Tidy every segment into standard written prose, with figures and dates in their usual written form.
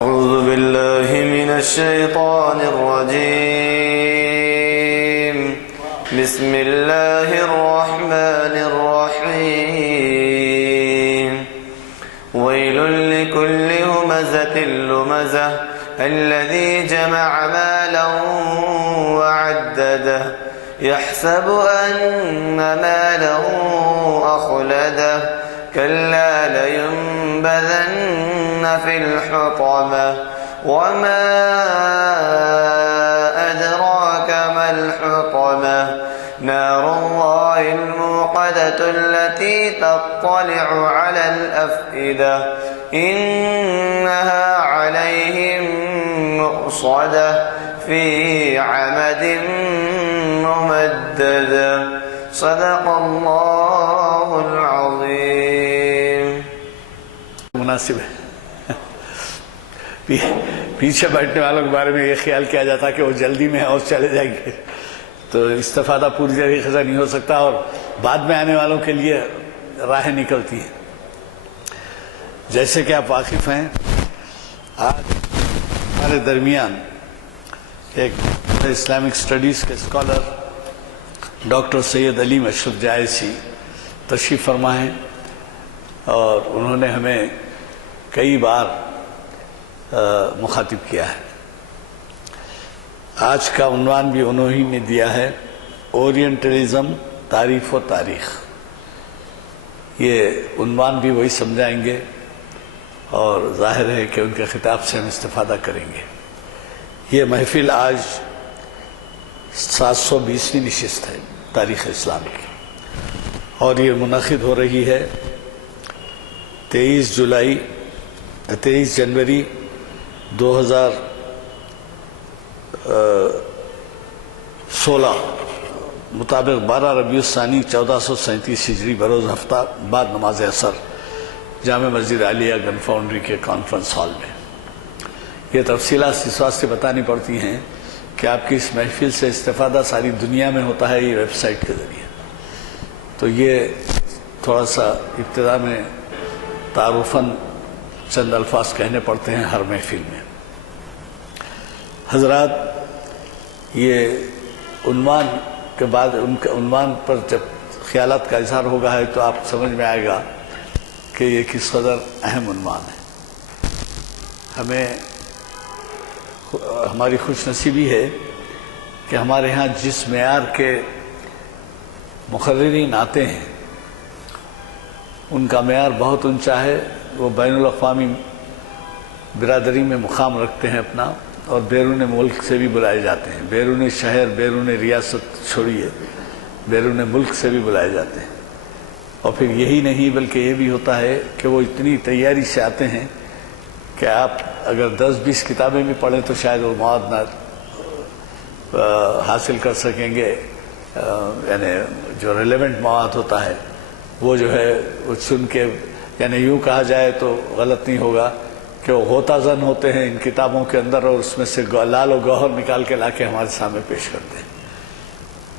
أعوذ بالله من الشيطان الرجيم. بسم الله الرحمن الرحيم. ويل لكل همزة لمزة الذي جمع مالا وعدده يحسب أن ماله أخلده كلا لينبذن في الحطمة وما أدراك ما الحطمة نار الله الموقدة التي تطلع على الأفئدة إنها عليهم مؤصدة في عمد ممددة صدق الله العظيم. مناسب ہے. پیچھے بیٹھنے والوں کے بارے میں یہ خیال کیا جاتا کہ وہ جلدی میں اور چلے جائیں گے تو استفادہ پوری طریقے سے نہیں ہو سکتا اور بعد میں آنے والوں کے لیے راہیں نکلتی ہیں. جیسے کہ آپ واقف ہیں آج ہمارے درمیان ایک اسلامک اسٹڈیز کے اسکالر ڈاکٹر سید علیم اشرف جائسی تشریف فرما ہیں اور انہوں نے ہمیں کئی بار مخاطب کیا ہے. آج کا عنوان بھی انہوں نے دیا ہے اورینٹلزم تعریف و تاریخ. یہ عنوان بھی وہی سمجھائیں گے اور ظاہر ہے کہ ان کے خطاب سے ہم استفادہ کریں گے. یہ محفل آج 720ویں نشست ہے تاریخ اسلام کی اور یہ منعقد ہو رہی ہے 23 جنوری 2016 مطابق 12 ربیع الثانی 1437 ہجری بروز ہفتہ بعد نماز عصر جامع مسجد عالیہ گن فاؤنڈری کے کانفرنس ہال میں. یہ تفصیلات اس واسطے بتانی پڑتی ہیں کہ آپ کی اس محفل سے استفادہ ساری دنیا میں ہوتا ہے یہ ویب سائٹ کے ذریعے. تو یہ تھوڑا سا ابتدا میں تعارفاً چند الفاظ کہنے پڑتے ہیں ہر محفل میں. حضرات، یہ عنوان کے بعد ان کے عنوان پر جب خیالات کا اظہار ہوگا ہے تو آپ سمجھ میں آئے گا کہ یہ کس قدر اہم عنوان ہے. ہماری خوش نصیبی ہے کہ ہمارے ہاں جس معیار کے مقررین آتے ہیں ان کا معیار بہت اونچا ہے. وہ بین الاقوامی برادری میں مقام رکھتے ہیں اپنا اور بیرون ملک سے بھی بلائے جاتے ہیں. بیرون شہر، بیرون ریاست چھوڑیے، بیرون ملک سے بھی بلائے جاتے ہیں. اور پھر یہی نہیں بلکہ یہ بھی ہوتا ہے کہ وہ اتنی تیاری سے آتے ہیں کہ آپ اگر 10-20 کتابیں بھی پڑھیں تو شاید وہ مواد نہ حاصل کر سکیں گے. یعنی جو ریلیونٹ مواد ہوتا ہے وہ جو ہے وہ چن کے، یعنی یوں کہا جائے تو غلط نہیں ہوگا کہ وہ غوطہ زن ہوتے ہیں ان کتابوں کے اندر اور اس میں سے لال و گوہر نکال کے لا کے ہمارے سامنے پیش کرتے ہیں.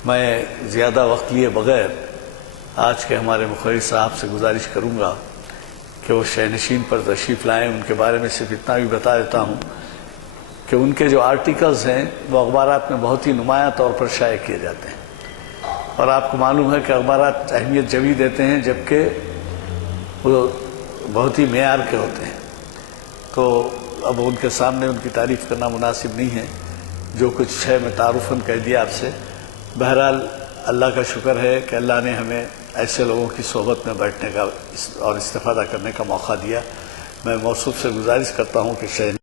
میں زیادہ وقت لیے بغیر آج کے ہمارے مقرر صاحب سے گزارش کروں گا کہ وہ شہنشین پر تشریف لائیں. ان کے بارے میں صرف اتنا بھی بتا دیتا ہوں کہ ان کے جو آرٹیکلز ہیں وہ اخبارات میں بہت ہی نمایاں طور پر شائع کیے جاتے ہیں اور آپ کو معلوم ہے کہ اخبارات اہمیت جبھی دیتے ہیں جبکہ وہ بہت ہی معیار کے ہوتے ہیں. تو اب ان کے سامنے ان کی تعریف کرنا مناسب نہیں ہے. جو کچھ ہے میں تعارفاً کہہ دیا آپ سے. بہرحال اللہ کا شکر ہے کہ اللہ نے ہمیں ایسے لوگوں کی صحبت میں بیٹھنے کا اور استفادہ کرنے کا موقع دیا. میں موصوف سے گزارش کرتا ہوں کہ شہر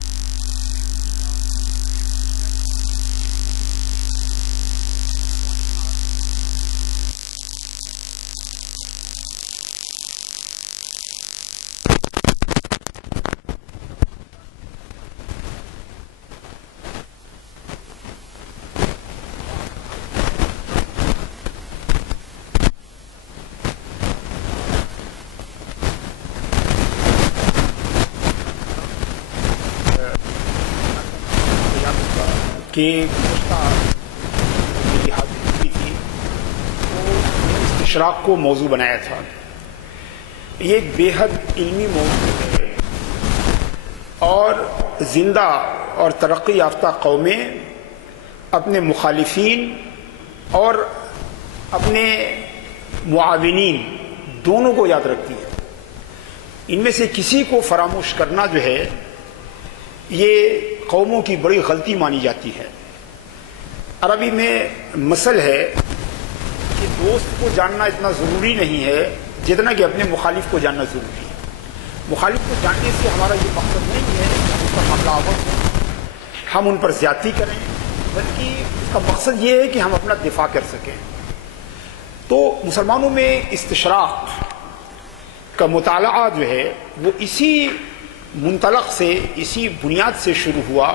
کہ گزشتہ میری حاضری ہوئی تھی تو اس اشراق کو موضوع بنایا تھا. یہ ایک بے حد علمی موضوع ہے اور زندہ اور ترقی یافتہ قومیں اپنے مخالفین اور اپنے معاونین دونوں کو یاد رکھتی ہیں. ان میں سے کسی کو فراموش کرنا جو ہے یہ قوموں کی بڑی غلطی مانی جاتی ہے. عربی میں مثل ہے کہ دوست کو جاننا اتنا ضروری نہیں ہے جتنا کہ اپنے مخالف کو جاننا ضروری ہے. مخالف کو جاننے سے ہمارا یہ مقصد نہیں ہے کہ ہم اس پر حملہ آور ہوں, ہم ان پر زیادتی کریں, بلکہ اس کا مقصد یہ ہے کہ ہم اپنا دفاع کر سکیں. تو مسلمانوں میں استشراق کا مطالعہ جو ہے وہ اسی منطلق سے, اسی بنیاد سے شروع ہوا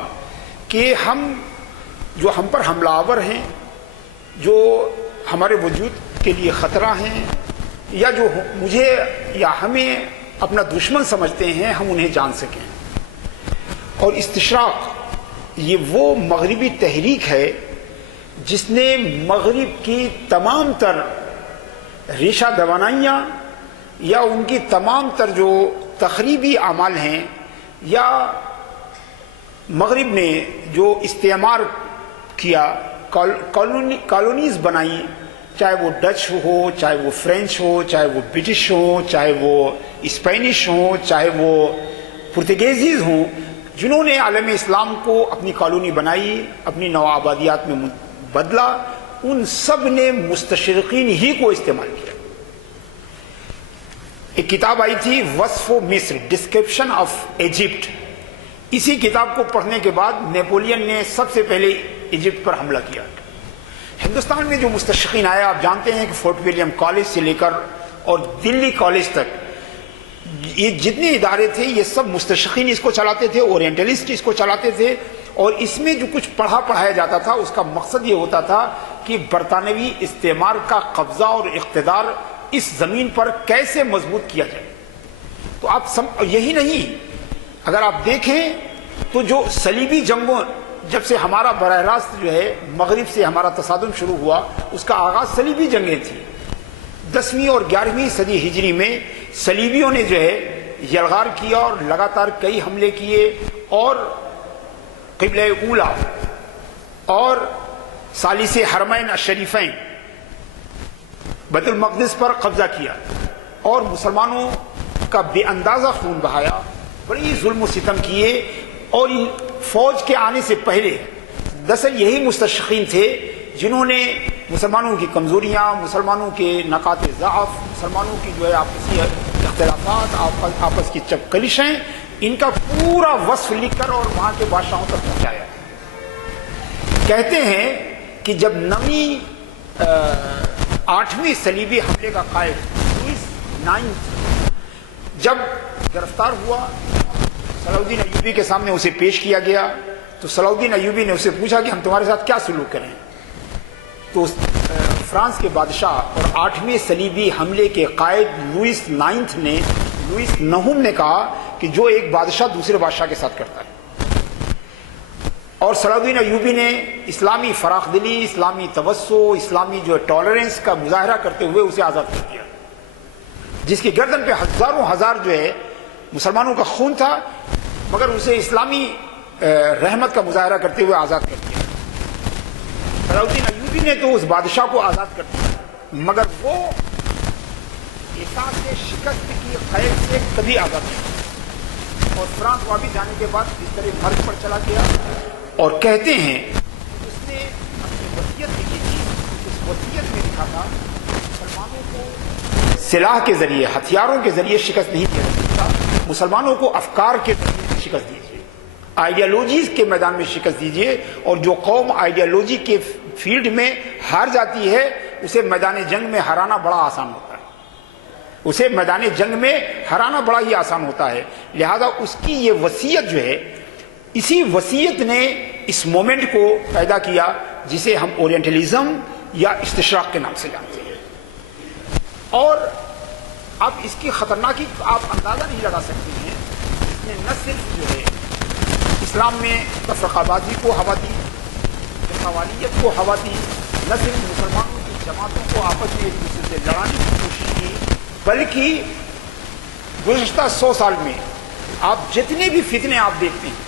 کہ جو ہم پر حملہ آور ہیں, جو ہمارے وجود کے لیے خطرہ ہیں, یا جو مجھے یا ہمیں اپنا دشمن سمجھتے ہیں, ہم انہیں جان سکیں. اور استشراق یہ وہ مغربی تحریک ہے جس نے مغرب کی تمام تر ریشہ دوانائیاں یا ان کی تمام تر جو تخریبی اعمال ہیں, یا مغرب نے جو استعمار کیا, کالونیز بنائی, چاہے وہ ڈچ ہو, چاہے وہ فرینچ ہو, چاہے وہ برٹش ہو, چاہے وہ اسپینش ہو, چاہے وہ پرتگیزیز ہوں, جنہوں نے عالم اسلام کو اپنی کالونی بنائی, اپنی نو آبادیات میں بدلا, ان سب نے مستشرقین ہی کو استعمال کیا. ایک کتاب آئی تھی وصف مصر, ڈسکرپشن آف ایجپٹ. اسی کتاب کو پڑھنے کے بعد نیپولین نے سب سے پہلے ایجپٹ پر حملہ کیا. ہندوستان میں جو مستشرقین آئے, آپ جانتے ہیں کہ فورٹ ولیم کالج سے لے کر اور دلی کالج تک یہ جتنے ادارے تھے یہ سب مستشرقین اس کو چلاتے تھے, اورینٹلسٹ اس کو چلاتے تھے. اور اس میں جو کچھ پڑھایا جاتا تھا اس کا مقصد یہ ہوتا تھا کہ برطانوی استعمار کا قبضہ اور اقتدار اس زمین پر کیسے مضبوط کیا جائے. تو آپ یہی نہیں, اگر آپ دیکھیں تو جو صلیبی جنگوں, جب سے ہمارا براہ راست جو ہے مغرب سے ہمارا تصادم شروع ہوا, اس کا آغاز صلیبی جنگیں تھیں. 10ویں اور 11ویں صدی ہجری میں صلیبیوں نے جو ہے یلغار کیا اور لگاتار کئی حملے کیے, اور قبلہ اولا اور ثالث حرمین الشریفین بیت المقدس پر قبضہ کیا, اور مسلمانوں کا بے اندازہ خون بہایا, بڑی ظلم و ستم کیے. اور فوج کے آنے سے پہلے دراصل یہی مستشرقین تھے جنہوں نے مسلمانوں کی کمزوریاں, مسلمانوں کے نقاط ضعف, مسلمانوں کی جو ہے آپسی اختلافات, آپس کی چپکلشیں, ان کا پورا وصف لکھ کر اور وہاں کے بادشاہوں تک پہنچایا. کہتے ہیں کہ جب 8ویں صلیبی حملے کا قائد لوئس 9 جب گرفتار ہوا, صلاح الدین ایوبی کے سامنے اسے پیش کیا گیا, تو صلاح الدین ایوبی نے اسے پوچھا کہ ہم تمہارے ساتھ کیا سلوک کریں. تو فرانس کے بادشاہ اور 8ویں صلیبی حملے کے قائد لوئس 9 نے کہا کہ جو ایک بادشاہ دوسرے بادشاہ کے ساتھ کرتا ہے. اور صلاح الدین ایوبی نے اسلامی فراخ دلی, اسلامی توسع, اسلامی جو ٹالرنس کا مظاہرہ کرتے ہوئے اسے آزاد کر دیا, جس کی گردن پہ ہزاروں ہزار جو ہے مسلمانوں کا خون تھا, مگر اسے اسلامی رحمت کا مظاہرہ کرتے ہوئے آزاد کر دیا. صلاح الدین ایوبی نے تو اس بادشاہ کو آزاد کر دیا, مگر وہ احساس شکست کی قید سے کبھی آزاد نہیں. اور فرانس واپس جانے کے بعد اس طرح مرگ پر چلا گیا. اور کہتے ہیں اس نے اپنی وصیت لکھی تھی, اس وصیت میں لکھا تھا مسلمانوں کو سلاح کے ذریعے, ہتھیاروں کے ذریعے شکست نہیں دیا جا سکتا, مسلمانوں کو افکار کے ذریعے شکست دیجیے, آئیڈیالوجیز کے میدان میں شکست دیجیے. اور جو قوم آئیڈیالوجی کے فیلڈ میں ہار جاتی ہے اسے میدان جنگ میں ہرانا بڑا آسان ہوتا ہے, اسے میدان جنگ میں ہرانا بڑا ہی آسان ہوتا ہے. لہذا اس کی یہ وصیت جو ہے, اسی وصیت نے اس مومنٹ کو پیدا کیا جسے ہم اورینٹلزم یا استشراق کے نام سے جانتے ہیں. اور اب اس کی خطرناکی آپ اندازہ نہیں لگا سکتے ہیں. اس نے نہ صرف جو ہے اسلام میں تفرقہ بازی کو ہوا دی, فرقوالیت کو ہوا دی, نہ صرف مسلمانوں کی جماعتوں کو آپس میں ایک دوسرے سے لڑانے کی کوشش کی, بلکہ گزشتہ 100 سال میں آپ جتنے بھی فتنے آپ دیکھتے ہیں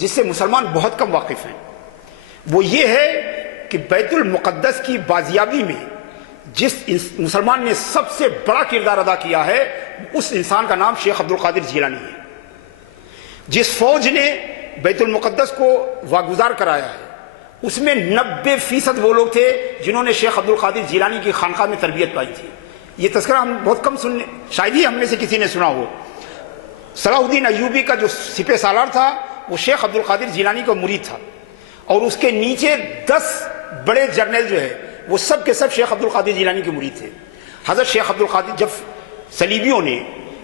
جس سے مسلمان بہت کم واقف ہیں، وہ یہ ہے کہ بیت المقدس کی بازیابی میں جس مسلمان نے سب سے بڑا کردار ادا کیا ہے اس انسان کا نام شیخ عبد القادر جیلانی ہے۔ جس فوج نے بیت المقدس کو واگزار کرایا ہے اس میں 90% وہ لوگ تھے جنہوں نے شیخ عبد القادر جیلانی کی خانقاہ میں تربیت پائی تھی۔ یہ تذکرہ ہم بہت کم سننے، شاید ہی ہم میں سے کسی نے سنا ہو۔ صلاح الدین ایوبی کا جو سپہ سالار تھا وہ شیخ عبد القادر جیلانی کا مرید تھا، اور اس کے نیچے 10 بڑے جرنیل جو ہے وہ سب کے سب شیخ عبد القادر جیلانی کے مرید تھے۔ حضرت شیخ عبد القادر، جب صلیبیوں نے،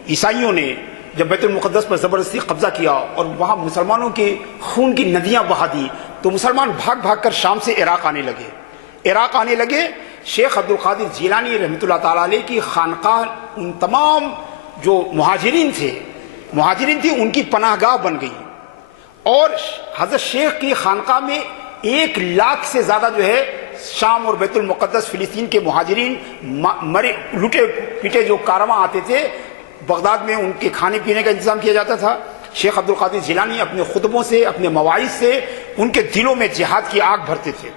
عیسائیوں نے جب بیت المقدس پر زبردستی قبضہ کیا اور وہاں مسلمانوں کے خون کی ندیاں بہا دی، تو مسلمان بھاگ بھاگ کر شام سے عراق آنے لگے۔ شیخ عبد القادر جیلانی رحمۃ اللہ تعالی علیہ کی خانقاہ ان تمام جو مہاجرین تھی ان کی پناہ گاہ بن گئی، اور حضرت شیخ کی خانقاہ میں 1 لاکھ سے زیادہ جو ہے شام اور بیت المقدس فلسطین کے مہاجرین مرے لٹے پیٹے جو کارواں آتے تھے، بغداد میں ان کے کھانے پینے کا انتظام کیا جاتا تھا۔ شیخ عبد القادر جیلانی اپنے خطبوں سے، اپنے مواعظ سے ان کے دلوں میں جہاد کی آگ بھرتے تھے۔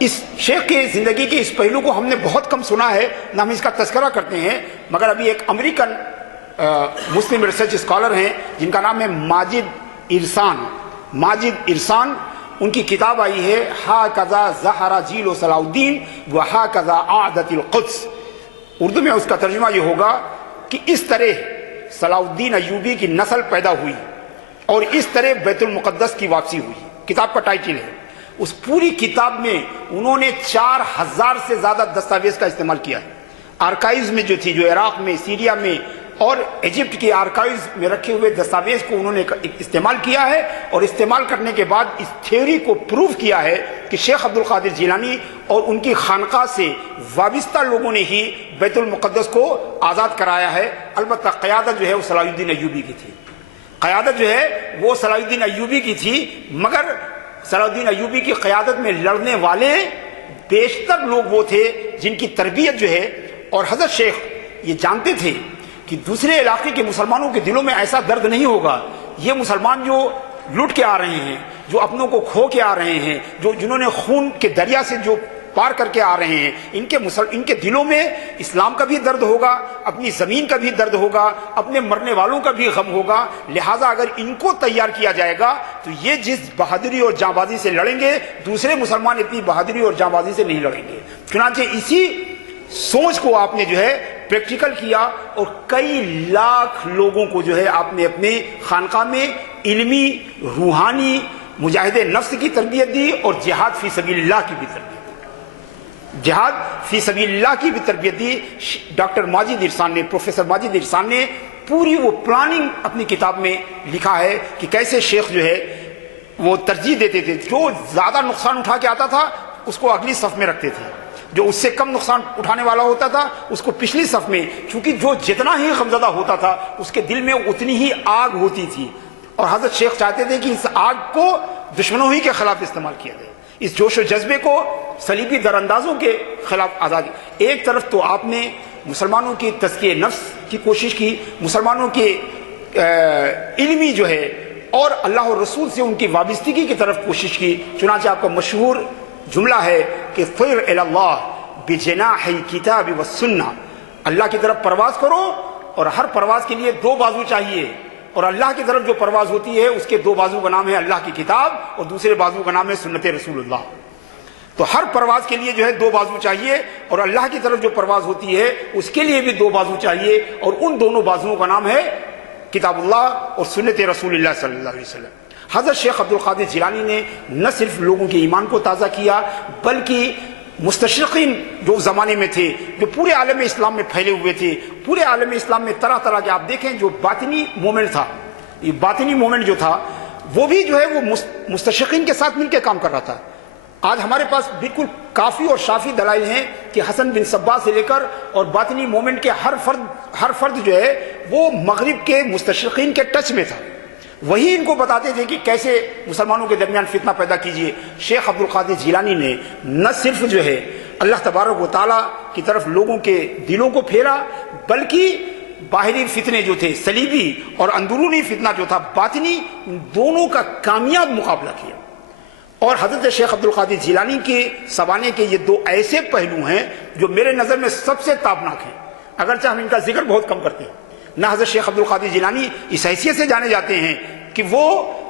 اس شیخ کی زندگی کے اس پہلو کو ہم نے بہت کم سنا ہے، نہ ہم اس کا تذکرہ کرتے ہیں، مگر ابھی ایک امریکن مسلم ریسرچ اسکالر ہیں جن کا نام ہے ماجد ارسان، ان کی کتاب آئی ہے ہا کذا زہرا جیل و صلاح الدین و ہا کذا عادت القدس۔ اردو میں اس کا ترجمہ یہ ہوگا کہ اس طرح صلاح الدین ایوبی کی نسل پیدا ہوئی اور اس طرح بیت المقدس کی واپسی ہوئی، کتاب کا ٹائٹل ہے۔ اس پوری کتاب میں انہوں نے 4000 سے زیادہ دستاویز کا استعمال کیا ہے۔ آرکائیوز میں جو تھی، جو عراق میں، سیریا میں اور ایجپٹ کے آرکائیوز میں رکھے ہوئے دستاویز کو انہوں نے استعمال کیا ہے، اور استعمال کرنے کے بعد اس تھیوری کو پروف کیا ہے کہ شیخ عبد القادر جیلانی اور ان کی خانقاہ سے وابستہ لوگوں نے ہی بیت المقدس کو آزاد کرایا ہے۔ البتہ قیادت جو ہے وہ صلاح الدین ایوبی کی تھی، مگر صلاح الدین ایوبی کی قیادت میں لڑنے والے بیشتر لوگ وہ تھے جن کی تربیت جو ہے، اور حضرت شیخ یہ جانتے تھے کہ دوسرے علاقے کے مسلمانوں کے دلوں میں ایسا درد نہیں ہوگا۔ یہ مسلمان جو لٹ کے آ رہے ہیں، جو اپنوں کو کھو کے آ رہے ہیں، جنہوں نے خون کے دریا سے جو پار کر کے آ رہے ہیں، ان کے دلوں میں اسلام کا بھی درد ہوگا، اپنی زمین کا بھی درد ہوگا، اپنے مرنے والوں کا بھی غم ہوگا۔ لہٰذا اگر ان کو تیار کیا جائے گا تو یہ جس بہادری اور جانبازی سے لڑیں گے، دوسرے مسلمان اتنی بہادری اور جانبازی سے نہیں لڑیں گے۔ چنانچہ اسی سوچ کو آپ نے جو ہے پریکٹیکل کیا، اور کئی لاکھ لوگوں کو جو ہے آپ نے اپنے خانقاہ میں علمی، روحانی، مجاہد نفس کی تربیت دی، اور جہاد فی سبیل اللہ کی بھی تربیت دی۔ ڈاکٹر ماجد ارسان نے، پروفیسر ماجد ارسان نے پوری وہ پلاننگ اپنی کتاب میں لکھا ہے کہ کیسے شیخ جو ہے وہ ترجیح دیتے تھے، جو زیادہ نقصان اٹھا کے آتا تھا اس کو اگلی صف میں رکھتے تھے، جو اس سے کم نقصان اٹھانے والا ہوتا تھا اس کو پچھلی صف میں، کیونکہ جو جتنا ہی غمزدہ ہوتا تھا اس کے دل میں اتنی ہی آگ ہوتی تھی، اور حضرت شیخ چاہتے تھے کہ اس آگ کو دشمنوں ہی کے خلاف استعمال کیا جائے، اس جوش و جذبے کو صلیبی دراندازوں کے خلاف آزادی۔ ایک طرف تو آپ نے مسلمانوں کی تزکیہ نفس کی کوشش کی، مسلمانوں کے علمی جو ہے اور اللہ اور رسول سے ان کی وابستگی کی طرف کوشش کی۔ چنانچہ آپ کا مشہور جملہ ہے کہ فر الی اللہ بجناح الکتاب والسنہ، اللہ کی طرف پرواز کرو، اور ہر پرواز کے لیے 2 بازو چاہیے، اور اللہ کی طرف جو پرواز ہوتی ہے اس کے 2 بازو کا نام ہے اللہ کی کتاب، اور دوسرے بازو کا نام ہے سنت رسول اللہ۔ تو ہر پرواز کے لیے جو ہے 2 بازو چاہیے، اور اللہ کی طرف جو پرواز ہوتی ہے اس کے لیے بھی 2 بازو چاہیے، اور ان دونوں بازوؤں کا نام ہے کتاب اللہ اور سنت رسول اللہ صلی اللہ علیہ وسلم۔ حضرت شیخ عبد القادر جیلانی نے نہ صرف لوگوں کے ایمان کو تازہ کیا، بلکہ مستشرقین جو زمانے میں تھے، جو پورے عالم اسلام میں پھیلے ہوئے تھے، پورے عالم اسلام میں طرح طرح کے، آپ دیکھیں جو باطنی مومنٹ تھا، یہ باطنی مومنٹ جو تھا وہ بھی جو ہے وہ مستشرقین کے ساتھ مل کے کام کر رہا تھا۔ آج ہمارے پاس بالکل کافی اور شافی دلائل ہیں کہ حسن بن صباح سے لے کر اور باطنی مومنٹ کے ہر فرد جو ہے وہ مغرب کے مستشرقین کے ٹچ میں تھا، وہی ان کو بتاتے تھے کہ کیسے مسلمانوں کے درمیان فتنہ پیدا کیجیے۔ شیخ عبد القادر جیلانی نے نہ صرف جو ہے اللہ تبارک و تعالیٰ کی طرف لوگوں کے دلوں کو پھیرا، بلکہ باہری فتنے جو تھے صلیبی اور اندرونی فتنہ جو تھا باطنی، ان دونوں کا کامیاب مقابلہ کیا. اور حضرت شیخ عبد القادر جیلانی کے سوانح کے یہ دو ایسے پہلو ہیں جو میرے نظر میں سب سے تابناک ہیں، اگرچہ ہم ان کا ذکر بہت کم کرتے ہیں. نہ حضرت شیخ عبد القادر جیلانی اس حیثیت سے جانے جاتے ہیں کہ وہ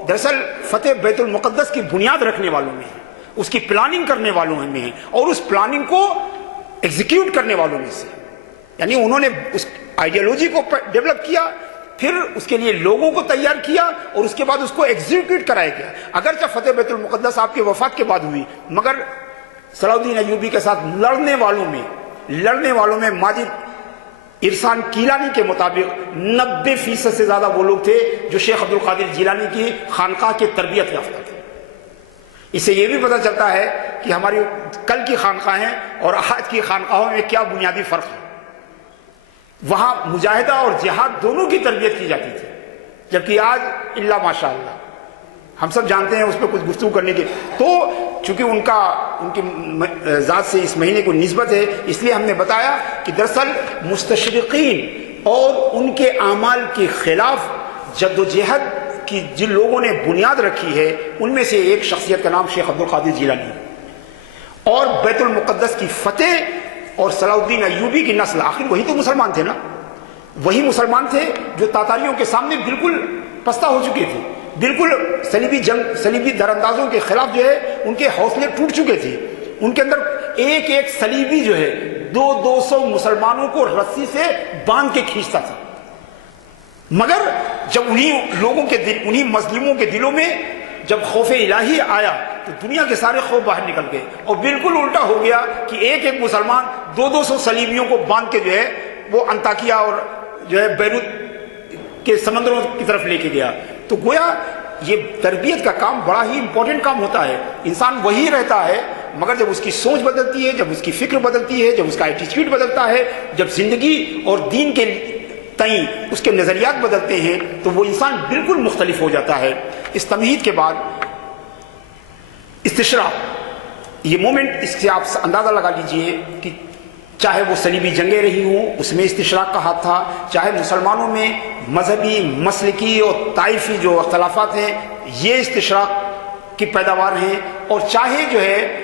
دراصل فتح بیت المقدس کی بنیاد رکھنے والوں میں ہیں، اس کی پلاننگ کرنے والوں میں ہیں، اور اس پلاننگ کو ایگزیکیوٹ کرنے والوں میں سے. یعنی انہوں نے اس آئیڈیالوجی کو ڈیولپ کیا، پھر اس کے لیے لوگوں کو تیار کیا، اور اس کے بعد اس کو ایگزیکیوٹ کرایا گیا. اگرچہ فتح بیت المقدس آپ کے وفات کے بعد ہوئی، مگر صلاح الدین ایوبی کے ساتھ لڑنے والوں میں ماجد ارسان کیلانی کے مطابق 90% سے زیادہ وہ لوگ تھے جو شیخ عبد القادر جیلانی کی خانقاہ کی تربیت یافتہ تھے. اس سے یہ بھی پتہ چلتا ہے کہ ہماری کل کی خانقاہیں اور آج کی خانقاہوں میں کیا بنیادی فرق ہے. وہاں مجاہدہ اور جہاد دونوں کی تربیت کی جاتی تھی، جبکہ آج اللہ ماشاء اللہ ہم سب جانتے ہیں اس پہ کچھ گفتگو کرنے کے. تو چونکہ ان کی ذات سے اس مہینے کو نسبت ہے، اس لیے ہم نے بتایا کہ دراصل مستشرقین اور ان کے اعمال کے خلاف جدوجہد کی جن لوگوں نے بنیاد رکھی ہے ان میں سے ایک شخصیت کا نام شیخ عبد القادر جیلانی، اور بیت المقدس کی فتح اور صلاح الدین ایوبی کی نسل. آخر وہی تو مسلمان تھے نا، وہی مسلمان تھے جو تاتاریوں کے سامنے بالکل پستہ ہو چکے تھے، بالکل صلیبی دراندازوں کے خلاف جو ہے ان کے حوصلے ٹوٹ چکے تھے. ان کے اندر ایک ایک صلیبی جو ہے 200 مسلمانوں کو رسی سے باندھ کے کھینچتا تھا. مگر جب انہی مظلوموں کے دلوں میں جب خوف الہی آیا تو دنیا کے سارے خوف باہر نکل گئے، اور بالکل الٹا ہو گیا کہ ایک ایک مسلمان 200 صلیبیوں کو باندھ کے جو ہے وہ انطاکیہ اور جو ہے بیروت کے سمندروں کی طرف لے کے گیا. تو گویا یہ تربیت کا کام بڑا ہی امپورٹنٹ کام ہوتا ہے. انسان وہی رہتا ہے، مگر جب اس کی سوچ بدلتی ہے، جب اس کی فکر بدلتی ہے، جب اس کا ایٹیٹیوڈ بدلتا ہے، جب زندگی اور دین کے تئیں اس کے نظریات بدلتے ہیں تو وہ انسان بالکل مختلف ہو جاتا ہے. اس تمہید کے بعد استشراق، یہ مومنٹ، اس سے آپ اندازہ لگا لیجئے کہ چاہے وہ صلیبی جنگیں رہی ہوں اس میں استشراق کا ہاتھ تھا، چاہے مسلمانوں میں مذہبی، مسلکی اور طائفی جو اختلافات ہیں یہ استشراق کی پیداوار ہیں، اور چاہے جو ہے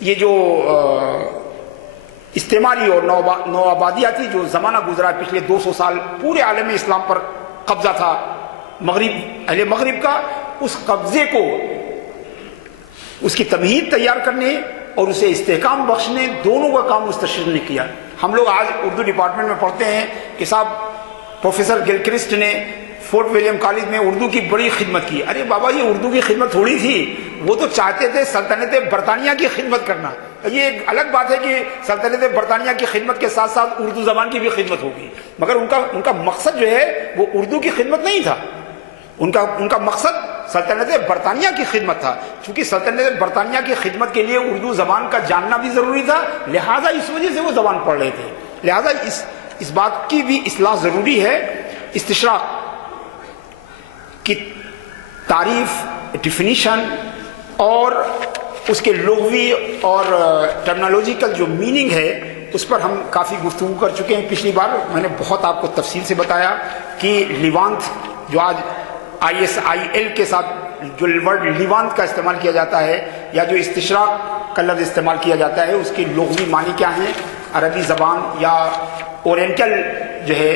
یہ جو استعماری اور نوآبادیاتی جو زمانہ گزرا پچھلے 200 سال پورے عالم اسلام پر قبضہ تھا اہل مغرب کا، اس قبضے کو، اس کی تمہید تیار کرنے اور اسے استحکام بخشنے، دونوں کا کام مستشرق نے کیا. ہم لوگ آج اردو ڈپارٹمنٹ میں پڑھتے ہیں کہ صاحب پروفیسر گلکرسٹ نے فورٹ ولیم کالج میں اردو کی بڑی خدمت کی. ارے بابا، یہ اردو کی خدمت تھوڑی تھی، وہ تو چاہتے تھے سلطنت برطانیہ کی خدمت کرنا. یہ ایک الگ بات ہے کہ سلطنت برطانیہ کی خدمت کے ساتھ ساتھ اردو زبان کی بھی خدمت ہوگی، مگر ان کا مقصد جو ہے وہ اردو کی خدمت نہیں تھا. ان کا مقصد سلطنت برطانیہ کی خدمت تھا. چونکہ سلطنت برطانیہ کی خدمت کے لیے اردو زبان کا جاننا بھی ضروری تھا، لہٰذا اس وجہ سے وہ زبان پڑھ رہے تھے. لہٰذا اس بات کی بھی اصلاح ضروری ہے. استشراق کی تعریف، ڈیفینیشن اور اس کے لغوی اور ٹرمنالوجیکل جو میننگ ہے اس پر ہم کافی گفتگو کر چکے ہیں. پچھلی بار میں نے بہت آپ کو تفصیل سے بتایا کہ لیوانت، جو آج ISIL کے ساتھ جو ورڈ لیوانت کا استعمال کیا جاتا ہے، یا جو استشراق کا لفظ استعمال کیا جاتا ہے، اس کی لغوی معنی کیا ہیں، عربی زبان یا اورینٹل جو ہے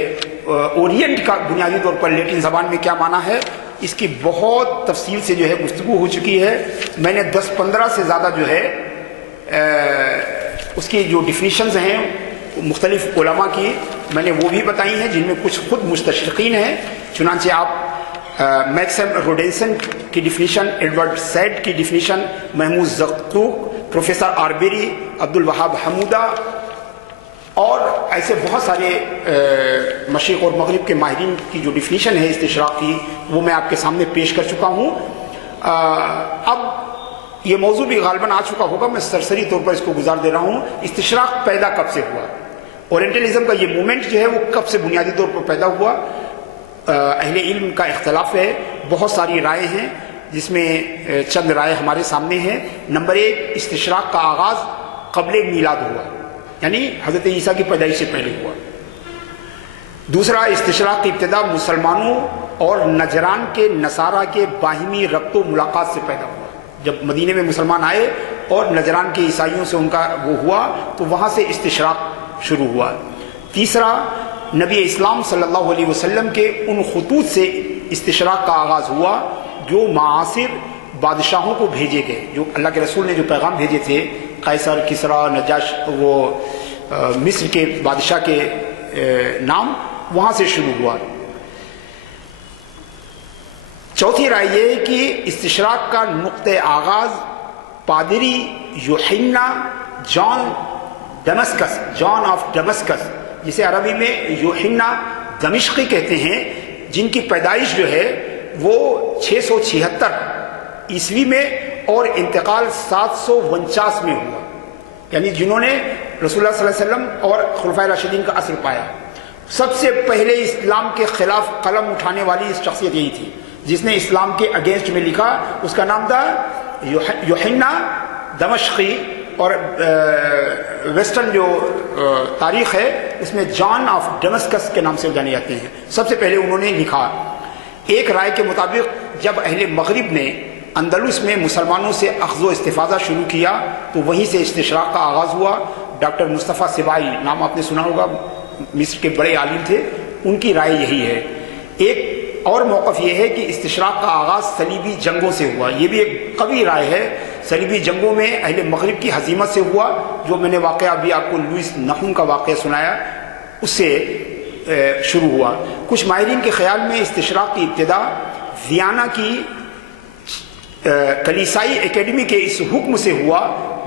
اورینٹ کا بنیادی طور پر لیٹن زبان میں کیا معنی ہے، اس کی بہت تفصیل سے جو ہے گفتگو ہو چکی ہے. میں نے 10-15 سے زیادہ جو ہے اس کی جو ڈیفینیشنز ہیں مختلف علماء کی میں نے وہ بھی بتائی ہیں، جن میں کچھ خود مستشرقین ہیں. چنانچہ آپ میکسم روڈینسن کی ڈیفینیشن، ایڈورڈ سیڈ کی ڈیفینیشن، محمود زقوق، پروفیسر آربیری، عبد الوہاب حمودہ اور ایسے بہت سارے مشرق اور مغرب کے ماہرین کی جو ڈیفینیشن ہے استشراق کی، وہ میں آپ کے سامنے پیش کر چکا ہوں. اب یہ موضوع بھی غالباً آ چکا ہوگا، میں سرسری طور پر اس کو گزار دے رہا ہوں. استشراق پیدا کب سے ہوا؟ اورینٹلزم کا یہ مومنٹ جو ہے وہ کب سے بنیادی طور پر پیدا ہوا؟ اہل علم کا اختلاف ہے، بہت ساری رائے ہیں، جس میں چند رائے ہمارے سامنے ہیں. نمبر 1، استشراق کا آغاز قبل میلاد ہوا، یعنی حضرت عیسیٰ کی پیدائش سے پہلے ہوا. دوسرا استشراق کی ابتدا مسلمانوں اور نجران کے نصارہ کے باہمی ربط و ملاقات سے پیدا ہوا. جب مدینے میں مسلمان آئے اور نجران کے عیسائیوں سے ان کا وہ ہوا تو وہاں سے استشراق شروع ہوا. تیسرا نبی اسلام صلی اللہ علیہ وسلم کے ان خطوط سے استشراق کا آغاز ہوا جو معاصر بادشاہوں کو بھیجے گئے. جو اللہ کے رسول نے جو پیغام بھیجے تھے قیصر، کسریٰ، نجاش، وہ مصر کے بادشاہ کے نام، وہاں سے شروع ہوا. چوتھی رائے یہ ہے کہ استشراق کا نقطۂ آغاز پادری یوحنا جان آف ڈمسکس، جسے عربی میں یوحنا دمشقی کہتے ہیں، جن کی پیدائش جو ہے وہ 676 عیسوی میں اور انتقال 749 میں ہوا. یعنی جنہوں نے رسول اللہ صلی اللہ علیہ وسلم اور خلفائے راشدین کا اثر پایا. سب سے پہلے اسلام کے خلاف قلم اٹھانے والی اس شخصیت یہی تھی جس نے اسلام کے اگینسٹ میں لکھا. اس کا نام تھا یوحنا دمشقی، اور ویسٹرن جو تاریخ ہے اس میں جان آف ڈمسکس کے نام سے جانے جاتے ہیں. سب سے پہلے انہوں نے لکھا. ایک رائے کے مطابق جب اہل مغرب نے اندلس میں مسلمانوں سے اخذ و استفادہ شروع کیا تو وہیں سے استشراق کا آغاز ہوا. ڈاکٹر مصطفیٰ سبائی، نام آپ نے سنا ہوگا، مصر کے بڑے عالم تھے، ان کی رائے یہی ہے. ایک اور موقف یہ ہے کہ استشراق کا آغاز صلیبی جنگوں سے ہوا. یہ بھی ایک قوی رائے ہے. صلیبی جنگوں میں اہل مغرب کی ہزیمت سے ہوا، جو میں نے واقعہ ابھی آپ کو لوئس نحوم کا واقعہ سنایا اس سے شروع ہوا. کچھ ماہرین کے خیال میں استشراق کی ابتدا ویانا کی کلیسائی اکیڈمی کے اس حکم سے ہوا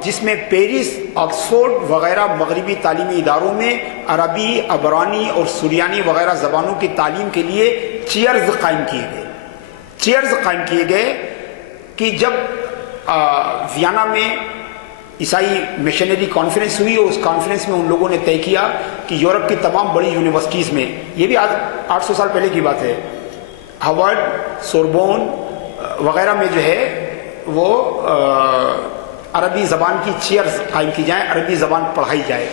جس میں پیرس، آکسفورڈ وغیرہ مغربی تعلیمی اداروں میں عربی، عبرانی اور سریانی وغیرہ زبانوں کی تعلیم کے لیے چیئرز قائم کیے گئے کہ جب ویانا میں عیسائی مشنری کانفرنس ہوئی اور اس کانفرنس میں ان لوگوں نے طے کیا کہ یورپ کی تمام بڑی یونیورسٹیز میں، یہ بھی آج 800 سال پہلے کی بات ہے، ہارورڈ، سوربون وغیرہ میں جو ہے وہ عربی زبان کی چیئرز قائم کی جائیں، عربی زبان پڑھائی جائے.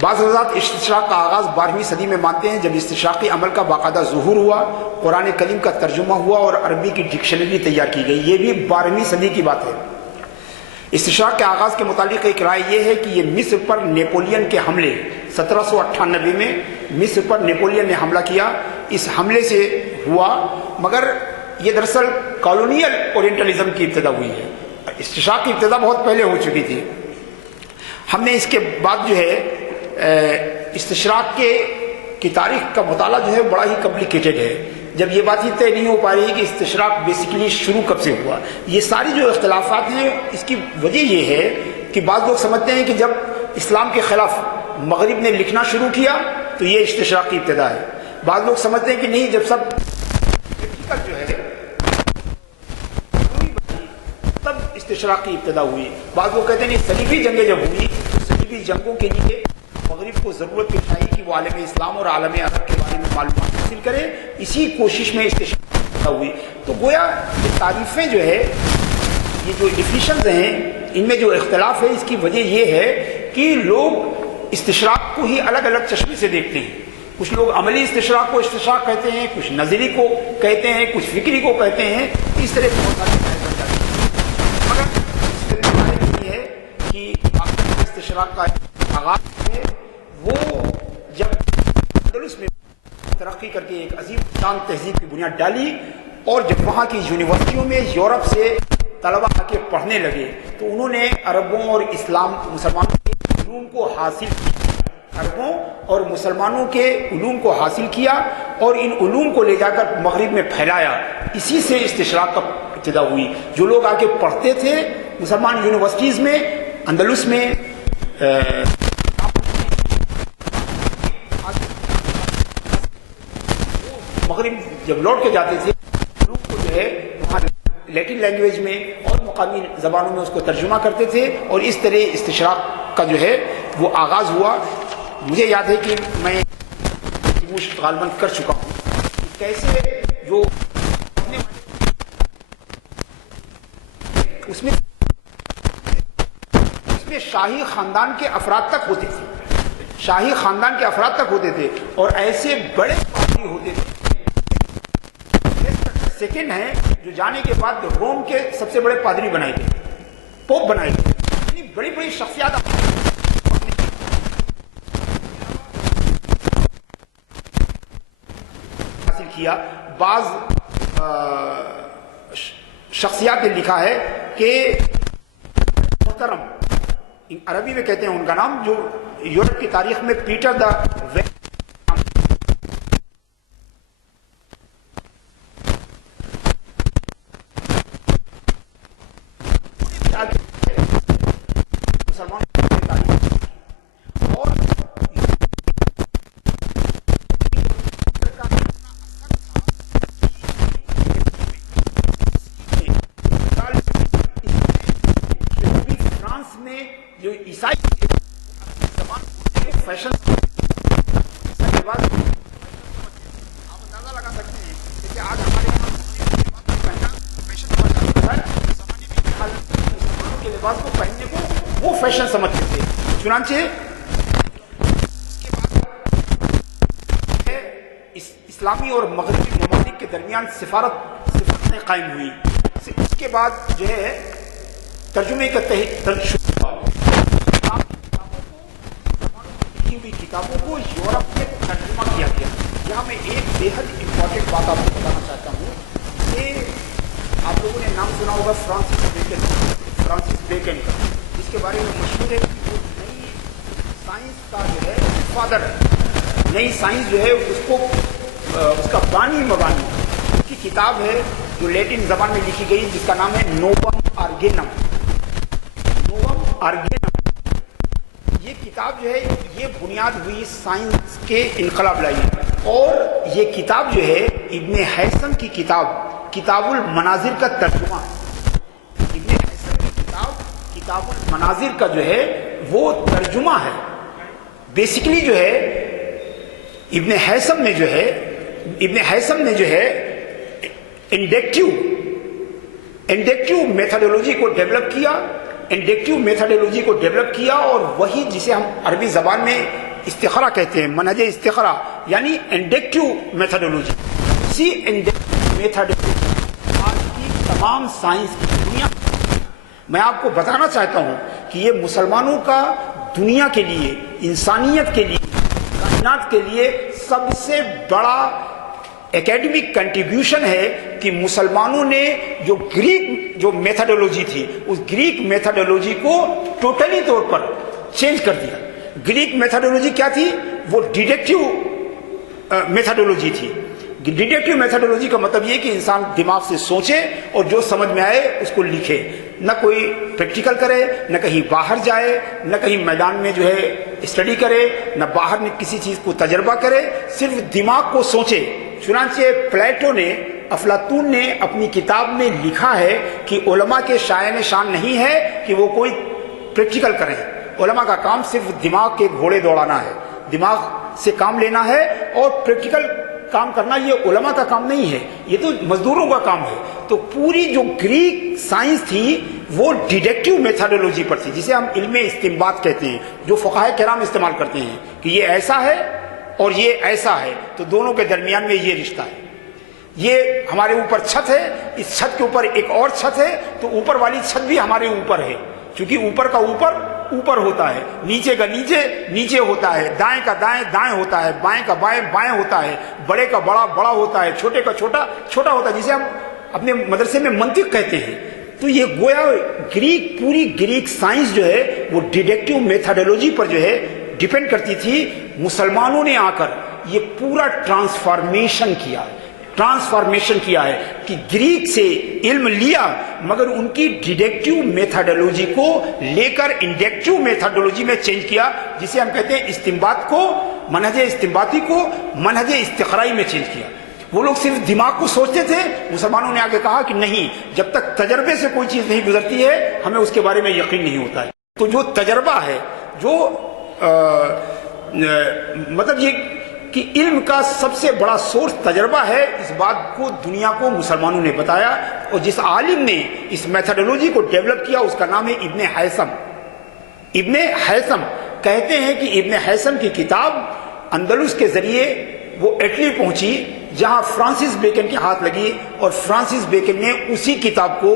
بعض حضرات استشراق کا آغاز 12ویں صدی میں مانتے ہیں، جب استشراقی عمل کا باقاعدہ ظہور ہوا، قرآن کریم کا ترجمہ ہوا اور عربی کی ڈکشنری تیار کی گئی. یہ بھی 12ویں صدی کی بات ہے. استشراق کے آغاز کے متعلق ایک رائے یہ ہے کہ یہ مصر پر نیپولین کے حملے 1798 میں مصر پر نیپولین نے حملہ کیا، اس حملے سے ہوا، مگر یہ دراصل کالونیل اورینٹلزم کی ابتدا ہوئی ہے. استشراق کی ابتدا بہت پہلے ہو چکی تھی. ہم نے اس کے بعد جو ہے استشراق کی تاریخ کا مطالعہ جو ہے بڑا ہی کمپلیکیٹڈ ہے. جب یہ بات ہی طے نہیں ہو پا رہی کہ استشراق بیسیکلی شروع کب سے ہوا. یہ ساری جو اختلافات ہیں اس کی وجہ یہ ہے کہ بعض لوگ سمجھتے ہیں کہ جب اسلام کے خلاف مغرب نے لکھنا شروع کیا تو یہ استشراق کی ابتدا ہے. بعض لوگ سمجھتے ہیں کہ نہیں، جب سب جو ہے تب استشراق کی ابتدا ہوئی. بعض لوگ کہتے ہیں نہیں، صلیبی جنگیں جب ہوئی تو صلیبی جنگوں کے لیے مغرب کو ضرورت پیش آئی کہ وہ عالم اسلام اور عالم عرب کے بارے میں معلومات حاصل کرے، اسی کوشش میں استشراق ہوئی. تو گویا یہ تعریفیں جو ہے، یہ جو ڈیفینیشنز ہیں، ان میں جو اختلاف ہے اس کی وجہ یہ ہے کہ لوگ استشراق کو ہی الگ الگ چشمے سے دیکھتے ہیں. کچھ لوگ عملی استشراق کو استشراق کہتے ہیں، کچھ نظری کو کہتے ہیں، کچھ فکری کو کہتے ہیں. اس طرح سے بہت سارے بن جاتے ہیں. مگر اس طرح یہ ہے کہ استشراق کا آغاز ہے وہ جب اندلس میں ترقی کر کے ایک عظیم شان تہذیب کی بنیاد ڈالی، اور جب وہاں کی یونیورسٹیوں میں یورپ سے طلبا آ کے پڑھنے لگے تو انہوں نے عربوں اور مسلمانوں کے علوم کو حاصل کیا. عربوں اور مسلمانوں کے علوم کو حاصل کیا اور ان علوم کو لے جا کر مغرب میں پھیلایا. اسی سے استشراق کا ابتدا ہوئی. جو لوگ آ کے پڑھتے تھے مسلمان یونیورسٹیز میں اندلس میں، مغرب جب لوٹ کے جاتے تھے علوم کو جو ہے وہاں لیٹن لینگویج میں اور مقامی زبانوں میں اس کو ترجمہ کرتے تھے، اور اس طرح استشراق کا جو ہے وہ آغاز ہوا. مجھے یاد ہے کہ میں غالباً کر چکا ہوں کیسے جو اس میں شاہی خاندان کے افراد تک ہوتے تھے. شاہی خاندان کے افراد تک ہوتے تھے اور ایسے بڑے پادری ہوتے تھے. سیکنڈ ہے جو جانے کے بعد روم کے سب سے بڑے پادری بنائے گئے, پوپ بنائے گئے. اتنی بڑی بڑی شخصیات حاصل کیا. بعض شخصیات نے لکھا ہے کہ محترم, عربی میں کہتے ہیں ان کا نام, جو یورپ کی تاریخ میں پیٹر دا جو عیسائی فیشن کے بعد آپ اندازہ لگا سکتے ہیں کہ آج ہمارے پہننا فیشن سمجھا جاتا ہے. مسلمانوں کے لباس کو پہننے کو وہ فیشن سمجھتے تھے. چنانچہ اس کے بعد اسلامی اور مغربی ممالک کے درمیان سفارتیں قائم ہوئی. اس کے بعد جو ہے ترجمے کا کتابوں کو یورپ میں ترجمہ کیا گیا. یہاں میں ایک بے حد امپورٹنٹ بات آپ کو بتانا چاہتا ہوں کہ آپ لوگوں نے نام سنا ہوگا فرانسس بیکن کا, جس کے بارے میں مشہور ہے کہ وہ نئی سائنس کا جو ہے فادر ہے. نئی سائنس جو ہے اس کا بانی مبانی. اس کی کتاب ہے جو لیٹن زبان میں لکھی گئی, جس کا نام ہے نووم آرگینم. یہ کتاب جو ہے یہ بنیاد ہوئی سائنس کے انقلاب لائی. اور یہ کتاب جو ہے ابن حیثم کی کتاب المناظر کا ترجمہ ہے. ابن حیثم کی کتاب المناظر کا جو ہے وہ ترجمہ ہے. بیسیکلی جو ہے ابن حیثم نے جو ہے انڈکٹیو میتھڈولوجی کو ڈیولپ کیا اور وہی جسے ہم عربی زبان میں استخارہ کہتے ہیں, منہج استخارہ, یعنی انڈکٹیو میتھڈولوجی. اسی انڈکٹیو میتھڈولوجی آج کی تمام سائنس کی دنیا, میں آپ کو بتانا چاہتا ہوں کہ یہ مسلمانوں کا دنیا کے لیے, انسانیت کے لیے, کائنات کے لیے سب سے بڑا اکیڈمک کنٹریبیوشن ہے کہ مسلمانوں نے جو میتھڈولوجی تھی اس گریک میتھڈولوجی کو ٹوٹلی طور پر چینج کر دیا. گریک میتھڈولوجی کیا تھی؟ وہ ڈیڈکٹیو میتھڈولوجی تھی. ڈیڈکٹیو میتھڈولوجی کا مطلب یہ کہ انسان دماغ سے سوچے اور جو سمجھ میں آئے اس کو لکھے, نہ کوئی پریکٹیکل کرے, نہ کہیں باہر جائے, نہ کہیں میدان میں جو ہے اسٹڈی کرے, نہ باہر کسی چیز کو تجربہ کرے, صرف دماغ کو سوچے. چنانچہ پلیٹو نے, افلاطون نے اپنی کتاب میں لکھا ہے کہ علماء کے شایان شان نہیں ہے کہ وہ کوئی پریکٹیکل کریں. علماء کا کام صرف دماغ کے گھوڑے دوڑانا ہے, دماغ سے کام لینا ہے, اور پریکٹیکل کام کرنا یہ علماء کا کام نہیں ہے, یہ تو مزدوروں کا کام ہے. تو پوری جو گریک سائنس تھی وہ ڈیڈکٹیو میتھڈولوجی پر تھی, جسے ہم علم استنباط کہتے ہیں, جو فقہاء کرام استعمال کرتے ہیں کہ یہ ایسا ہے اور یہ ایسا ہے, تو دونوں کے درمیان میں یہ رشتہ ہے. یہ ہمارے اوپر چھت ہے, اس چھت کے اوپر ایک اور چھت ہے, تو اوپر والی چھت بھی ہمارے اوپر ہے, کیونکہ اوپر کا اوپر ہوتا ہے, نیچے کا نیچے ہوتا ہے, دائیں کا دائیں ہوتا ہے, بائیں کا بائیں ہوتا ہے, بڑے کا بڑا ہوتا ہے, چھوٹے کا چھوٹا ہوتا ہے, جسے ہم اپنے مدرسے میں منطق کہتے ہیں. تو یہ گویا پوری گریک سائنس جو ہے وہ ڈیڈکٹیو میتھڈولوجی پر جو ہے ڈیپینڈ کرتی تھی. مسلمانوں نے آ کر یہ پورا ٹرانسفارمیشن کیا ہے کہ گریک سے علم لیا, مگر ان کی ڈیڈکٹیو میتھڈولوجی کو لے کر انڈکٹیو میتھڈولوجی میں چینج کیا, جسے ہم کہتے ہیں استنباط کو, منہج استنباطی کو منہج استقرائی میں چینج کیا. وہ لوگ صرف دماغ کو سوچتے تھے, مسلمانوں نے آگے کہا کہ نہیں, جب تک تجربے سے کوئی چیز نہیں گزرتی ہے ہمیں اس کے بارے میں یقین نہیں ہوتا ہے. تو جو تجربہ ہے, جو مطلب یہ کہ علم کا سب سے بڑا سورس تجربہ ہے, اس بات کو دنیا کو مسلمانوں نے بتایا. اور جس عالم نے اس میتھڈولوجی کو ڈیولپ کیا اس کا نام ہے ابن حیثم. کہتے ہیں کہ ابن حیثم کی کتاب اندلس کے ذریعے وہ اٹلی پہنچی جہاں فرانسس بیکن کے ہاتھ لگی اور فرانسس بیکن نے اسی کتاب کو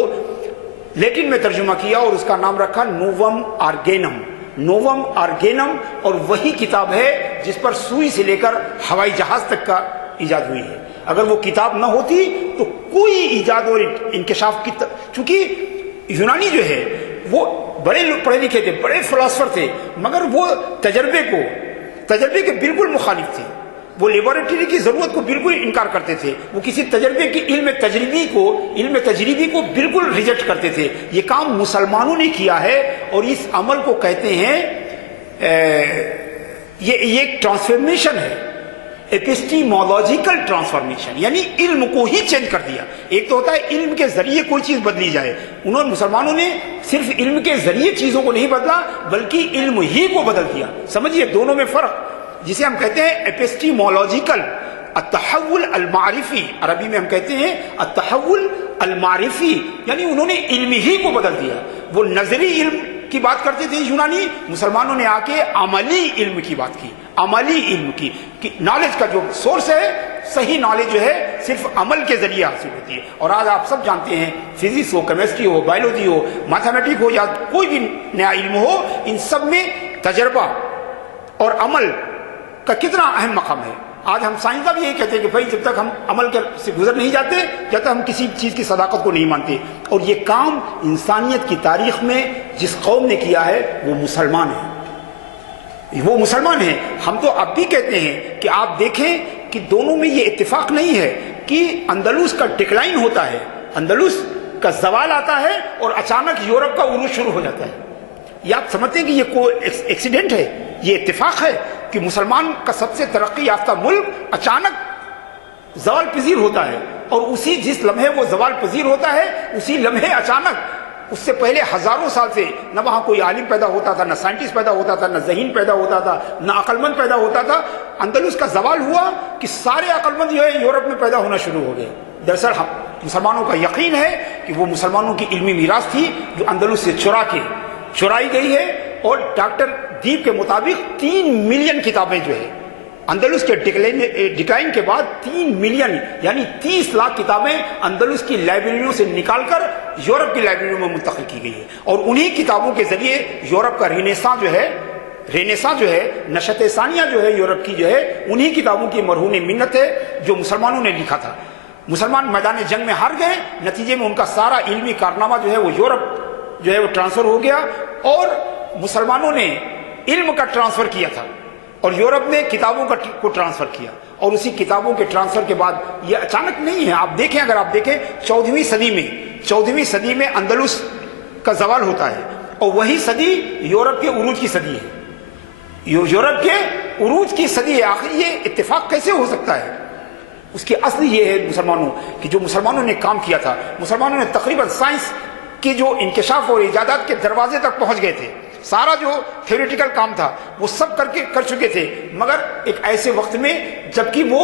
لیٹن میں ترجمہ کیا اور اس کا نام رکھا نووم آرگینم، نووم آرگینم، اور وہی کتاب ہے جس پر سوئی سے لے کر ہوائی جہاز تک کا ایجاد ہوئی ہے۔ اگر وہ کتاب نہ ہوتی تو کوئی ایجاد اور انکشاف کی چونکہ یونانی جو ہے وہ بڑے پڑھے لکھے تھے، بڑے فلاسفر تھے، مگر وہ تجربے کے بالکل مخالف تھے۔ وہ لیبارٹری کی ضرورت کو بالکل انکار کرتے تھے، وہ کسی تجربے کی علم تجریبی کو بالکل ریجیکٹ کرتے تھے۔ یہ کام مسلمانوں نے کیا ہے اور اس عمل کو کہتے ہیں یہ ایک ٹرانسفارمیشن ہے، ایپسٹیمولوجیکل ٹرانسفارمیشن، یعنی علم کو ہی چینج کر دیا۔ ایک تو ہوتا ہے علم کے ذریعے کوئی چیز بدلی جائے، مسلمانوں نے صرف علم کے ذریعے چیزوں کو نہیں بدلا بلکہ علم ہی کو بدل دیا۔ سمجھیے دونوں میں فرق، جسے ہم کہتے ہیں ایپسٹیمولوجیکل، التحول المعرفی، عربی میں ہم کہتے ہیں التحول المعرفی، یعنی انہوں نے علم ہی کو بدل دیا۔ وہ نظری علم کی بات کرتے تھے یونانی، مسلمانوں نے آ کے عملی علم کی بات کی، عملی علم کی کہ نالج کا جو سورس ہے، صحیح نالج جو ہے صرف عمل کے ذریعے حاصل ہوتی ہے۔ اور آج آپ سب جانتے ہیں فزکس ہو، کیمسٹری ہو، بایولوجی ہو، میتھمیٹک ہو یا کوئی بھی نیا علم ہو، ان سب میں تجربہ اور عمل کا کتنا اہم مقام ہے۔ آج ہم سائنسداں بھی یہی کہتے ہیں کہ بھائی جب تک ہم عمل سے گزر نہیں جاتے، جب تک ہم کسی چیز کی صداقت کو نہیں مانتے۔ اور یہ کام انسانیت کی تاریخ میں جس قوم نے کیا ہے وہ مسلمان ہیں، وہ مسلمان ہیں۔ ہم تو اب بھی کہتے ہیں کہ آپ دیکھیں کہ دونوں میں یہ اتفاق نہیں ہے کہ اندلس کا ڈکلائن ہوتا ہے، اندلس کا زوال آتا ہے اور اچانک یورپ کا عروج شروع ہو جاتا ہے۔ یہ آپ سمجھتے ہیں کہ یہ کوئی ایکسیڈنٹ ہے؟ یہ اتفاق ہے کہ مسلمان کا سب سے ترقی یافتہ ملک اچانک زوال پذیر ہوتا ہے، اور جس لمحے وہ زوال پذیر ہوتا ہے اسی لمحے اچانک، اس سے پہلے ہزاروں سال سے نہ وہاں کوئی عالم پیدا ہوتا تھا، نہ سائنٹسٹ پیدا ہوتا تھا، نہ ذہین پیدا ہوتا تھا، نہ عقل مند پیدا ہوتا تھا۔ اندلس کا زوال ہوا کہ سارے عقل مند جو ہے یورپ میں پیدا ہونا شروع ہو گئے۔ دراصل مسلمانوں کا یقین ہے کہ وہ مسلمانوں کی علمی میراث تھی جو اندلس سے چرائی گئی ہے، اور ڈاکٹر دیپ کے مطابق 3 ملین کتابیں جو ہے اندلس کے ڈکلائن کے بعد 3 ملین یعنی 30 لاکھ کتابیں اندلس کی لائبریریوں سے نکال کر یورپ کی لائبریریوں میں منتقل کی گئی ہے، اور انہی کتابوں کے ذریعے یورپ کا رینیساں جو ہے، نشت ثانیہ جو ہے یورپ کی جو ہے، انہی کتابوں کی مرہون منت ہے جو مسلمانوں نے لکھا تھا۔ مسلمان میدان جنگ میں ہار گئے، نتیجے میں ان کا سارا علمی کارنامہ جو ہے وہ یورپ جو ہے وہ ٹرانسفر ہو گیا، اور مسلمانوں نے علم کا ٹرانسفر کیا تھا اور یورپ نے کتابوں کو ٹرانسفر کیا، اور اسی کتابوں کے ٹرانسفر کے بعد یہ اچانک نہیں ہے۔ آپ دیکھیں، اگر آپ دیکھیں 14ویں صدی میں اندلس کا زوال ہوتا ہے، اور وہی صدی یورپ کے عروج کی صدی ہے، یورپ کے عروج کی صدی ہے۔ آخر یہ اتفاق کیسے ہو سکتا ہے؟ اس کی اصل یہ ہے مسلمانوں کہ جو مسلمانوں نے کام کیا تھا، مسلمانوں نے تقریباً سائنس کے جو انکشاف اور ایجادات کے دروازے تک پہنچ گئے تھے، سارا جو تھیوریٹیکل کام تھا وہ سب کر چکے تھے، مگر ایک ایسے وقت میں جبکہ وہ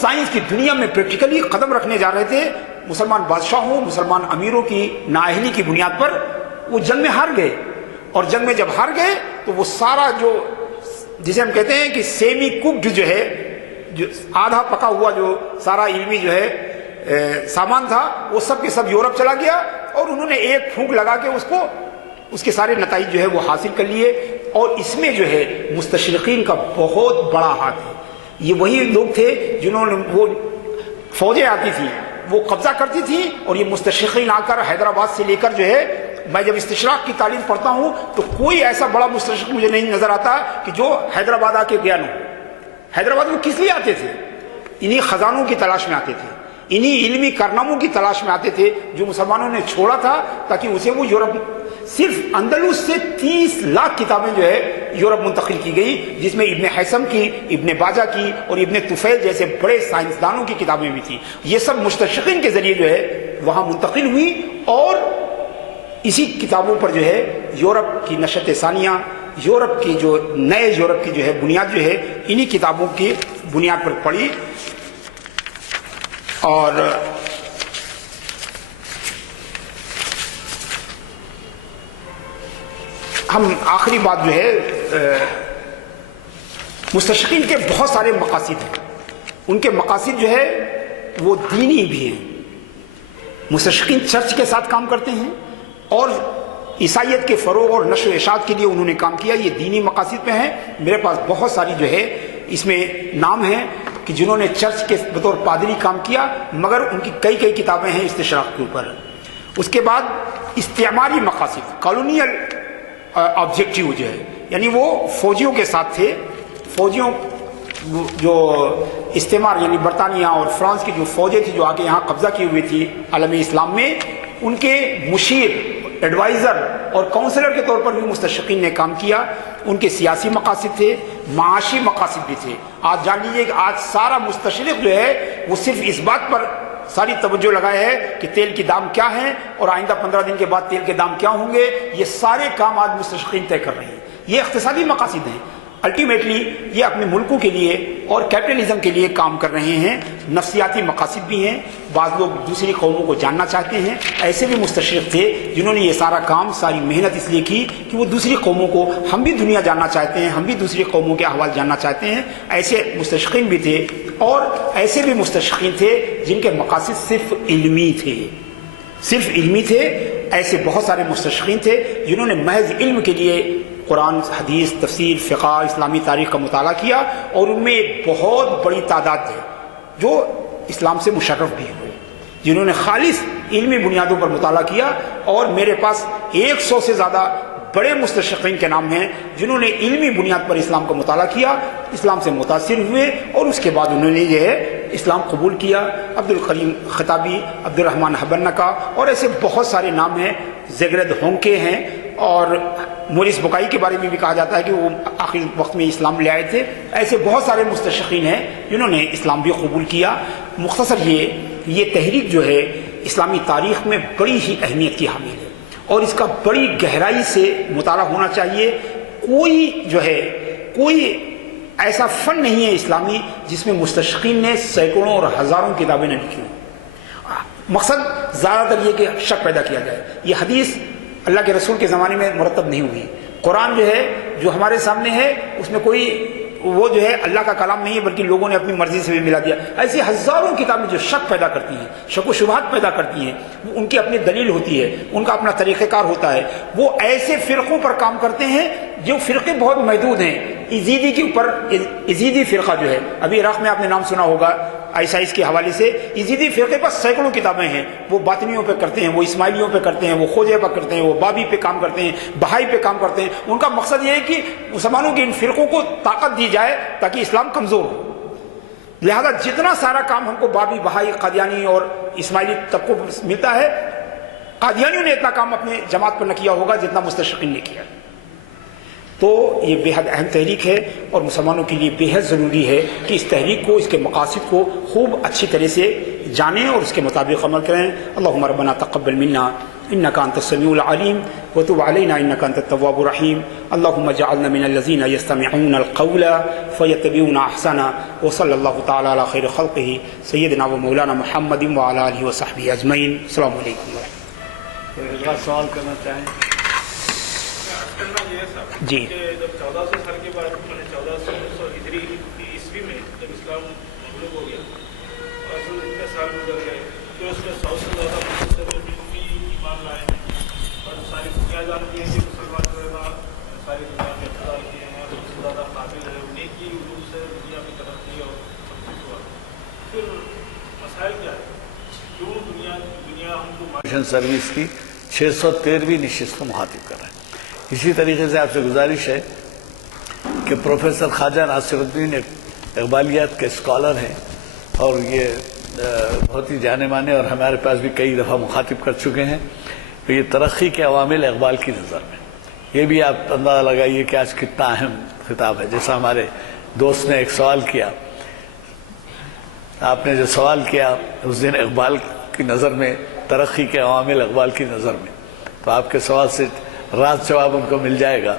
سائنس کی دنیا میں پریکٹیکلی قدم رکھنے جا رہے تھے، مسلمان بادشاہوں، مسلمان امیروں کی نااہلی کی بنیاد پر وہ جنگ میں ہار گئے، اور جنگ میں جب ہار گئے تو وہ سارا جو جسے ہم کہتے ہیں کہ سیمی کوکڈ جو ہے، جو آدھا پکا ہوا جو سارا علمی جو ہے سامان تھا، وہ سب کے سب یورپ چلا گیا، اور انہوں نے ایک پھونک لگا کے اس کے سارے نتائج جو ہے وہ حاصل کر لیے۔ اور اس میں جو ہے مستشرقین کا بہت بڑا ہاتھ ہے۔ یہ وہی لوگ تھے جنہوں نے، وہ فوجیں آتی تھی وہ قبضہ کرتی تھی، اور یہ مستشرقین آ کر حیدرآباد سے لے کر جو ہے، میں جب استشراق کی تعلیم پڑھتا ہوں تو کوئی ایسا بڑا مستشرق مجھے نہیں نظر آتا کہ جو حیدرآباد آ کے گیا نہ ہو۔ حیدرآباد میں کس لیے آتے تھے؟ انہی خزانوں کی تلاش میں آتے تھے، انہی علمی کارناموں کی تلاش میں آتے تھے جو مسلمانوں نے چھوڑا تھا تاکہ اسے وہ یورپ، صرف اندلس سے 30 لاکھ کتابیں جو ہے یورپ منتقل کی گئی، جس میں ابن حیثم کی، ابن باجہ کی اور ابن طفیل جیسے بڑے سائنسدانوں کی کتابیں بھی تھیں۔ یہ سب مستشرقین کے ذریعے جو ہے وہاں منتقل ہوئی، اور اسی کتابوں پر جو ہے یورپ کی نشت ثانیہ، یورپ کی جو نئے یورپ کی جو ہے بنیاد جو ہے انہی کتابوں کی بنیاد پر پڑی۔ اور ہم آخری بات جو ہے مستشرقین کے بہت سارے مقاصد ہیں. ان کے مقاصد جو ہے وہ دینی بھی ہیں. مستشرقین چرچ کے ساتھ کام کرتے ہیں اور عیسائیت کے فروغ اور نشر و اشاعت کے لیے انہوں نے کام کیا. یہ دینی مقاصد پہ ہیں. میرے پاس بہت ساری جو ہے اس میں نام ہیں کہ جنہوں نے چرچ کے بطور پادری کام کیا، مگر ان کی کئی کتابیں ہیں استشراق کے اوپر. اس کے بعد استعماری مقاصد، کالونیل آبجیکٹیو جو ہے، یعنی وہ فوجیوں کے ساتھ تھے. فوجیوں جو استعمار یعنی برطانیہ اور فرانس کی جو فوجیں تھیں جو آ کے یہاں قبضہ کی ہوئی تھی عالم اسلام میں، ان کے مشیر، ایڈوائزر اور کونسلر کے طور پر بھی مستشرقین نے کام کیا. ان کے سیاسی مقاصد تھے، معاشی مقاصد بھی تھے. آج جان لیجیے کہ آج سارا مستشرق جو ہے وہ صرف اس بات پر ساری توجہ لگائے ہے کہ تیل کی دام کیا ہے اور آئندہ 15 دن کے بعد تیل کے دام کیا ہوں گے. یہ سارے کام آج مستشرقین طے کر رہے ہیں. یہ اقتصادی مقاصد ہیں. الٹیمیٹلی یہ اپنے ملکوں کے لیے اور کیپٹلزم کے لیے کام کر رہے ہیں. نفسیاتی مقاصد بھی ہیں. بعض لوگ دوسری قوموں کو جاننا چاہتے ہیں. ایسے بھی مستشرق تھے جنہوں نے یہ سارا کام، ساری محنت اس لیے کی کہ وہ دوسری قوموں کو، ہم بھی دنیا جاننا چاہتے ہیں، ہم بھی دوسری قوموں کے احوال جاننا چاہتے ہیں. ایسے مستشرقین بھی تھے. اور ایسے بھی مستشرقین تھے جن کے مقاصد صرف علمی تھے، صرف علمی تھے. ایسے بہت سارے مستشرقین تھے جنہوں نے محض علم کے لیے قرآن، حدیث، تفسیر، فقہ، اسلامی تاریخ کا مطالعہ کیا، اور ان میں ایک بہت بڑی تعداد ہے جو اسلام سے مشرف بھی ہوئے، جنہوں نے خالص علمی بنیادوں پر مطالعہ کیا. اور میرے پاس 100 سے زیادہ بڑے مستشرقین کے نام ہیں جنہوں نے علمی بنیاد پر اسلام کا مطالعہ کیا، اسلام سے متاثر ہوئے اور اس کے بعد انہوں نے جو ہے اسلام قبول کیا. عبد الکریم خطابی، عبد الرحمن حبنکا اور ایسے بہت سارے نام ہیں. زیگرد ہونکے ہیں، اور موریس بکائی کے بارے میں بھی کہا جاتا ہے کہ وہ آخری وقت میں اسلام لے آئے تھے. ایسے بہت سارے مستشرقین ہیں جنہوں نے اسلام بھی قبول کیا. مختصر یہ تحریک جو ہے اسلامی تاریخ میں بڑی ہی اہمیت کی حامل ہے اور اس کا بڑی گہرائی سے مطالعہ ہونا چاہیے. کوئی ایسا فن نہیں ہے اسلامی جس میں مستشرقین نے سینکڑوں اور ہزاروں کتابیں نہ لکھی ہوں. مقصد زیادہ تر یہ کہ شک پیدا کیا جائے. یہ حدیث اللہ کے رسول کے زمانے میں مرتب نہیں ہوئی. قرآن جو ہے جو ہمارے سامنے ہے اس میں کوئی وہ جو ہے اللہ کا کلام نہیں ہے بلکہ لوگوں نے اپنی مرضی سے بھی ملا دیا. ایسی ہزاروں کتابیں جو شک پیدا کرتی ہیں، شک و شبہات پیدا کرتی ہیں، ان کی اپنی دلیل ہوتی ہے، ان کا اپنا طریقہ کار ہوتا ہے. وہ ایسے فرقوں پر کام کرتے ہیں جو فرقے بہت محدود ہیں. یزیدی کے اوپر، یزیدی فرقہ جو ہے ابھی عراق میں آپ نے نام سنا ہوگا آئسائس کے حوالے سے، یزیدی فرقے پر سینکڑوں کتابیں ہیں. وہ باطنیوں پہ کرتے ہیں، وہ اسماعیلیوں پہ کرتے ہیں، وہ خوجہ پہ کرتے ہیں، وہ بابی پہ کام کرتے ہیں، بہائی پہ کام کرتے ہیں. ان کا مقصد یہ ہے کہ مسلمانوں کے ان فرقوں کو طاقت دی جائے تاکہ اسلام کمزور ہو. لہذا جتنا سارا کام ہم کو بابی، بہائی، قادیانی اور اسماعیلی طبقوں پر ملتا ہے، قادیانیوں نے اتنا کام اپنے جماعت پر نہ کیا ہوگا جتنا مستشرقین نے کیا. تو یہ بے حد اہم تحریک ہے اور مسلمانوں کے لیے بے حد ضروری ہے کہ اس تحریک کو، اس کے مقاصد کو خوب اچھی طرح سے جانیں اور اس کے مطابق عمل کریں. اللہم ربنا تقبل منا انک انت السمیع العلیم وتب علینا انک انت التواب الرحیم. اللہم اجعلنا من الذین یستمعون القول فیتبعون احسنہ. وصلی اللہ تعالی علی خیر خلقہ سیدنا و مولانا محمد وعلی آلہ وصحبہ اجمعین. السلام علیکم. کوئی سوال کرنا چاہیں؟ جی جب 1400 سال کے بعد 1400 ہجری عیسوی میں جب اسلام مغلوب ہو گیا اور اتنے سال گزر گئے، پھر اس میں 100 سے زیادہ مسلمان بھی ایمان لائے اور ساری دنیا جانتی ہے کہ مسلمان جو ہے نا ساری دنیا میں اقتدار کیے ہیں اور سب سے زیادہ قابل ہے. انہیں کی علوم سے دنیا میں ترقی اور سب کچھ ہوا. پھر مسائل کیا ہے؟ کیوں دنیا ہم کو مشن سروس کی 613ویں نشست کو مخاطب کر رہے ہیں. اسی طریقے سے آپ سے گزارش ہے کہ پروفیسر خواجہ ناصر الدین اقبالیات کے اسکالر ہیں اور یہ بہت ہی جانے مانے اور ہمارے پاس بھی کئی دفعہ مخاطب کر چکے ہیں. تو یہ ترقی کے عوامل اقبال کی نظر میں، یہ بھی آپ اندازہ لگائیے کہ آج کتنا اہم خطاب ہے. جیسا ہمارے دوست نے ایک سوال کیا، آپ نے جو سوال کیا اس دن اقبال کی نظر میں، ترقی کے عوامل اقبال کی نظر میں، تو آپ کے سوال سے راست جواب ان کو مل جائے گا.